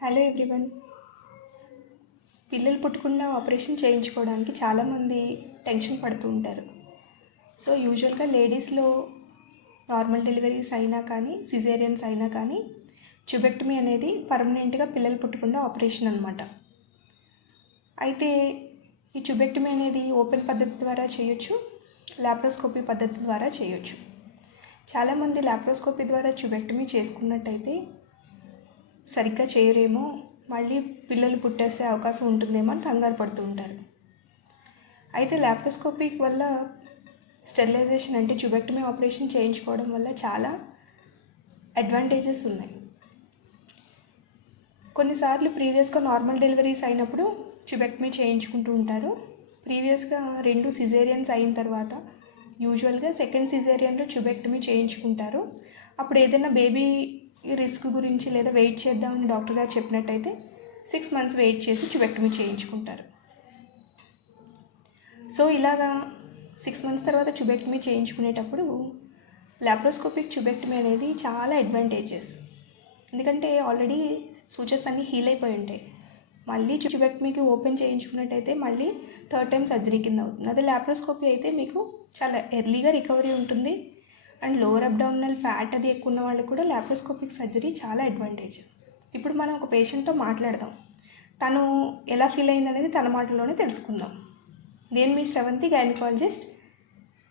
Hello everyone. పిల్లలు పుట్టకుండా operation చేయించుకోవడానికి చాలామంది టెన్షన్ పడుతూ ఉంటారు. సో యూజువల్గా లేడీస్లో నార్మల్ డెలివరీస్ అయినా కానీ సిజేరియన్స్ అయినా కానీ ట్యూబెక్టమీ అనేది పర్మనెంట్గా పిల్లలు పుట్టకుండా ఆపరేషన్ అనమాట. అయితే ఈ ట్యూబెక్టమీ అనేది ఓపెన్ పద్ధతి ద్వారా చేయొచ్చు, లాప్రోస్కోపీ పద్ధతి ద్వారా చేయొచ్చు. చాలామంది లాప్రోస్కోపీ ద్వారా ట్యూబెక్టమీ చేసుకున్నట్టయితే సరిగ్గా చేయరేమో, మళ్ళీ పిల్లలు పుట్టేసే అవకాశం ఉంటుందేమో అని కంగారు పడుతూ ఉంటారు. అయితే లాప్రోస్కోపీ వల్ల స్టెరిలైజేషన్ అంటే ట్యూబెక్టమీ ఆపరేషన్ చేయించుకోవడం వల్ల చాలా అడ్వాంటేజెస్ ఉన్నాయి. కొన్నిసార్లు ప్రీవియస్గా నార్మల్ డెలివరీస్ అయినప్పుడు ట్యూబెక్టమీ చేయించుకుంటూ ఉంటారు. ప్రీవియస్గా 2 సిజేరియన్స్ అయిన తర్వాత యూజువల్గా సెకండ్ సిజేరియన్లో ట్యూబెక్టమీ చేయించుకుంటారు. అప్పుడు ఏదైనా బేబీ రిస్క్ గురించి లేదా వెయిట్ చేద్దామని డాక్టర్ గారు చెప్పినట్టయితే 6 months వెయిట్ చేసి ట్యూబెక్టమీ చేయించుకుంటారు. సో ఇలాగా 6 months తర్వాత ట్యూబెక్టమీ చేయించుకునేటప్పుడు లాప్రోస్కోపిక్ ట్యూబెక్టమీ అనేది చాలా అడ్వాంటేజెస్. ఎందుకంటే ఆల్రెడీ సూచర్స్ అన్నీ హీల్ అయిపోయి ఉంటాయి. మళ్ళీ ట్యూబెక్టమీకి ఓపెన్ చేయించుకున్నట్టయితే మళ్ళీ 3rd time సర్జరీ కింద అవుతుంది. అదే లాప్రోస్కోపీ అయితే మీకు చాలా ఎర్లీగా రికవరీ ఉంటుంది. అండ్ లోవర్ అబ్డామినల్ ఫ్యాట్ అది ఎక్కువ ఉన్న వాళ్ళకి కూడా లాప్రోస్కోపిక్ సర్జరీ చాలా అడ్వాంటేజ్. ఇప్పుడు మనం ఒక పేషెంట్తో మాట్లాడదాం. తను ఎలా ఫీల్ అయింది అనేది తన మాటల్లోనే తెలుసుకుందాం. నేను మీ శ్రవంతి, గైనకాలజిస్ట్,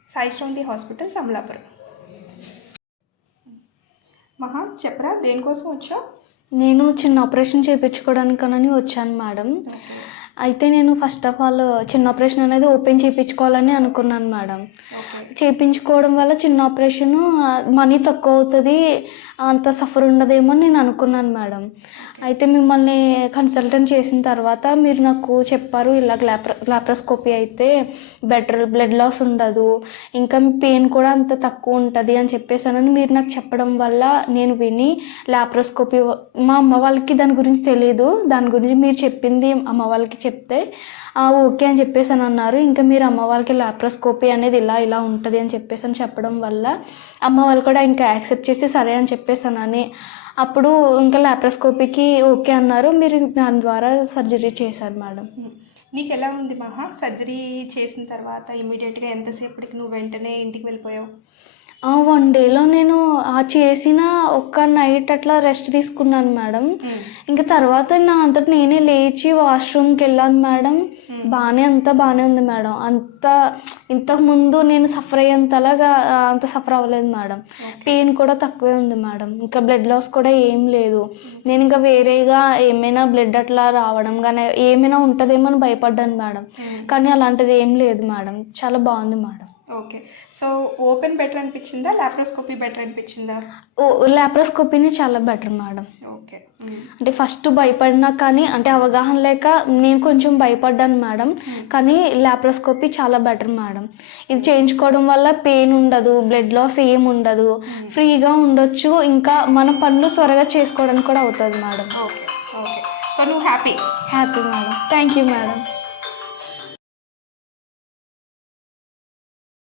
సాయి శ్రవంతి హాస్పిటల్, అమలాపురం. మహా, చెప్పరా దేనికోసం వచ్చావు? నేను చిన్న ఆపరేషన్ చేయించుకోవడానికని వచ్చాను మేడం. అయితే నేను ఫస్ట్ ఆఫ్ ఆల్ చిన్న ఆపరేషన్ అనేది ఓపెన్ చేయించుకోవాలని అనుకున్నాను మేడం. చేయించుకోవడం వల్ల చిన్న ఆపరేషను మనీ తక్కువ అవుతుంది, అంత సఫర్ ఉండదేమో నేను అనుకున్నాను మేడం. అయితే మిమ్మల్ని కన్సల్టెంట్ చేసిన తర్వాత మీరు నాకు చెప్పారు ఇలాగ లాప్రోస్కోపీ అయితే బెటర్, బ్లడ్ లాస్ ఉండదు, ఇంకా పెయిన్ కూడా అంత తక్కువ ఉంటుంది అని చెప్పేసానని మీరు నాకు చెప్పడం వల్ల నేను విని లాప్రోస్కోపీ, మా అమ్మ వాళ్ళకి దాని గురించి తెలియదు, దాని గురించి మీరు చెప్పింది అమ్మ వాళ్ళకి చెప్తే ఓకే అని చెప్పేసి అని అన్నారు. ఇంకా మీరు అమ్మ వాళ్ళకి లాప్రోస్కోపీ అనేది ఇలా ఉంటుంది అని చెప్పేసి అని చెప్పడం వల్ల అమ్మ వాళ్ళు కూడా ఇంకా యాక్సెప్ట్ చేసి సరే అని చెప్పేసానని అప్పుడు ఇంకా లాప్రోస్కోపీకి ఓకే అన్నారు. మీరు దాని ద్వారా సర్జరీ చేశారు మేడం. నీకు ఎలా ఉంది మహా? సర్జరీ చేసిన తర్వాత ఇమీడియట్గా ఎంతసేపటికి నువ్వు వెంటనే ఇంటికి వెళ్ళిపోయావు? 1 dayలో నేను చేసిన ఒక్క నైట్ అట్లా రెస్ట్ తీసుకున్నాను మేడం. ఇంకా తర్వాత నా అంతటి నేనే లేచి వాష్రూమ్కి వెళ్ళాను మేడం. అంతా బాగానే ఉంది మేడం. ఇంతకుముందు నేను సఫర్ అయ్యేంతలాగా అంత సఫర్ అవ్వలేదు మేడం. పెయిన్ కూడా తక్కువే ఉంది మేడం. ఇంకా బ్లడ్ లాస్ కూడా ఏం లేదు. నేను ఇంకా వేరేగా ఏమైనా బ్లడ్ అట్లా రావడం కానీ ఏమైనా ఉంటుందేమో అని భయపడ్డాను మేడం. కానీ అలాంటిది ఏం లేదు మేడం. చాలా బాగుంది madam. Okay. So open better అనిపించిందా, లాప్రోస్కోపీ బెటర్ అనిపించిందా? లాప్రోస్కోపీని చాలా బెటర్ మేడం. ఓకే. అంటే ఫస్ట్ భయపడినా కానీ అంటే అవగాహన లేక నేను కొంచెం భయపడ్డాను మేడం. కానీ లాప్రోస్కోపీ చాలా బెటర్ మేడం. ఇది చేయించుకోవడం వల్ల పెయిన్ ఉండదు, బ్లడ్ లాస్ ఏం ఉండదు, ఫ్రీగా ఉండొచ్చు, ఇంకా మన పనులు త్వరగా చేసుకోవడానికి కూడా అవుతుంది మేడం. ఓకే. ఓకే. సో నువ్వు happy madam. Thank you madam.